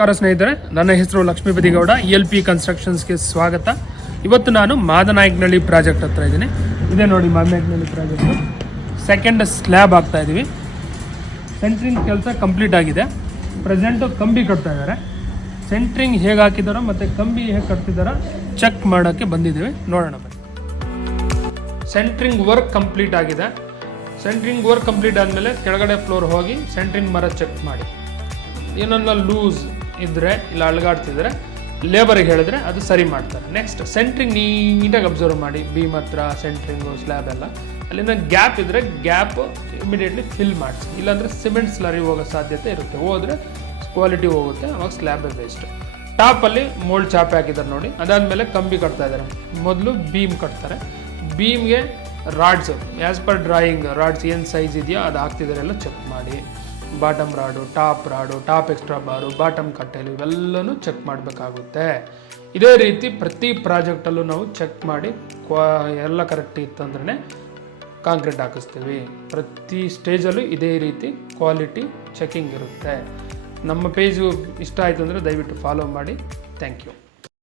ನಮಸ್ಕಾರ ಸ್ನೇಹಿತರೆ, ನನ್ನ ಹೆಸರು ಲಕ್ಷ್ಮೀಪತಿ ಗೌಡ. ELP ಕನ್ಸ್ಟ್ರಕ್ಷನ್ಸ್ಗೆ ಸ್ವಾಗತ. ಇವತ್ತು ನಾನು ಮಾದನಾಯಕನಹಳ್ಳಿ ಪ್ರಾಜೆಕ್ಟ್ ಹತ್ರ ಇದ್ದೀನಿ. ಇದೇ ನೋಡಿ ಮಾದನಾಯಕನಹಳ್ಳಿ ಪ್ರಾಜೆಕ್ಟು. ಸೆಕೆಂಡ್ ಸ್ಲ್ಯಾಬ್ ಹಾಕ್ತಾ ಇದ್ದೀವಿ. ಸೆಂಟ್ರಿಂಗ್ ಕೆಲಸ ಕಂಪ್ಲೀಟ್ ಆಗಿದೆ. ಪ್ರೆಸೆಂಟು ಕಂಬಿ ಕಟ್ತಾ ಇದ್ದಾರೆ. ಸೆಂಟ್ರಿಂಗ್ ಹೇಗೆ ಹಾಕಿದಾರೋ ಮತ್ತು ಕಂಬಿ ಹೇಗೆ ಕಟ್ತಿದ್ದಾರೋ ಚೆಕ್ ಮಾಡೋಕ್ಕೆ ಬಂದಿದ್ದೀವಿ. ನೋಡೋಣ ಬನ್ನಿ. ಸೆಂಟ್ರಿಂಗ್ ವರ್ಕ್ ಕಂಪ್ಲೀಟ್ ಆಗಿದೆ. ಸೆಂಟ್ರಿಂಗ್ ವರ್ಕ್ ಕಂಪ್ಲೀಟ್ ಆದಮೇಲೆ ಕೆಳಗಡೆ ಫ್ಲೋರ್ ಹೋಗಿ ಸೆಂಟ್ರಿಂಗ್ ಮರ ಚೆಕ್ ಮಾಡಿ. ಏನನ್ನ ಲೂಸ್ ಇದ್ದರೆ ಇಲ್ಲ ಅಳಗಾಡ್ತಿದ್ರೆ ಲೇಬರಿಗೆ ಹೇಳಿದ್ರೆ ಅದು ಸರಿ ಮಾಡ್ತಾರೆ. ನೆಕ್ಸ್ಟ್ ಸೆಂಟ್ರಿಂಗ್ ನೀಟಾಗಿ ಅಬ್ಸರ್ವ್ ಮಾಡಿ. ಬೀಮ್ ಹತ್ರ ಸೆಂಟ್ರಿಂಗು ಸ್ಲ್ಯಾಬ್ ಎಲ್ಲ ಅಲ್ಲಿನ ಗ್ಯಾಪ್ ಇದ್ದರೆ ಗ್ಯಾಪ್ ಇಮಿಡಿಯೇಟ್ಲಿ ಫಿಲ್ ಮಾಡಿಸಿ. ಇಲ್ಲಾಂದರೆ ಸಿಮೆಂಟ್ ಸ್ಲರಿ ಹೋಗೋ ಸಾಧ್ಯತೆ ಇರುತ್ತೆ. ಹೋದರೆ ಕ್ವಾಲಿಟಿ ಹೋಗುತ್ತೆ, ಅವಾಗ ಸ್ಲ್ಯಾಬೇ ಬೇಸ್ಟ್. ಟಾಪಲ್ಲಿ ಮೋಲ್ಡ್ ಚಾಪೆ ಹಾಕಿದ್ದಾರೆ ನೋಡಿ. ಅದಾದಮೇಲೆ ಕಂಬಿ ಕಟ್ತಾ ಇದ್ದಾರೆ. ಮೊದಲು ಬೀಮ್ ಕಟ್ತಾರೆ. ಬೀಮ್ಗೆ rods as per drawing rods ಏನು ಸೈಜ್ ಇದೆಯೋ ಅದು ಹಾಕ್ತಿದ್ದಾರೆ ಎಲ್ಲ ಚೆಕ್ ಮಾಡಿ. Bottom rod, top extra bar, bottom ಕಟ್ಟೆಲು ಇವೆಲ್ಲನೂ ಚೆಕ್ ಮಾಡಬೇಕಾಗುತ್ತೆ. ಇದೇ ರೀತಿ ಪ್ರತಿ ಪ್ರಾಜೆಕ್ಟಲ್ಲೂ ನಾವು ಚೆಕ್ ಮಾಡಿ ಎಲ್ಲ ಕರೆಕ್ಟ್ ಇತ್ತಂದ್ರೆ ಕಾಂಕ್ರೀಟ್ ಹಾಕಿಸ್ತೀವಿ. ಪ್ರತಿ ಸ್ಟೇಜಲ್ಲೂ ಇದೇ ರೀತಿ ಕ್ವಾಲಿಟಿ ಚೆಕಿಂಗ್ ಇರುತ್ತೆ. ನಮ್ಮ ಪೇಜು ಇಷ್ಟ ಆಯಿತು ಅಂದರೆ ದಯವಿಟ್ಟು ಫಾಲೋ ಮಾಡಿ. Thank you.